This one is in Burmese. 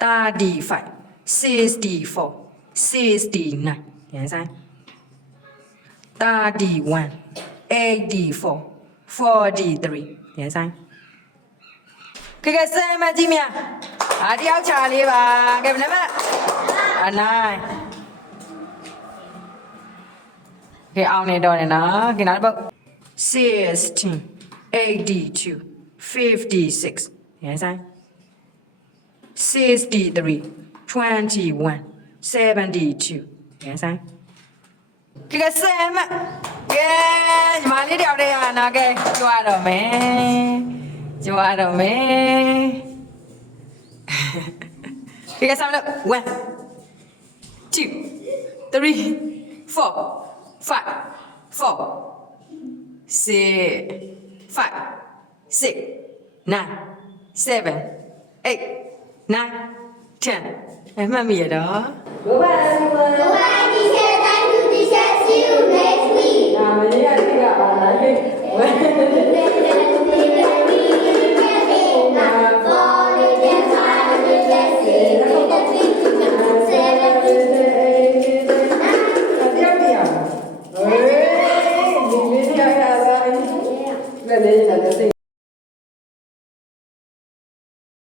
35 64 69ပြန်ဆိုင်31 84 43ပြန်ဆိုင်ကဲဆမ်မကြီးမြအားတယောက်ချလေးပါကဲဘယ်နှမအနိုင်ကဲအောင်နေတော့နေနော်ကဲနောက်တစ်ပုတ်16 82 56ပြန်ဆိုင်63 21 72ပြန်ဆိုင်ကဲဆမ်မကဲညီမလေးတယောက်တည်းရနော်ကဲကြွားတော့မယ်ကဲဆမ်လို့1 2 3 4 5 4 6 5 6 9 7 8 9 10 မှတ်မိရတော့ဘုရား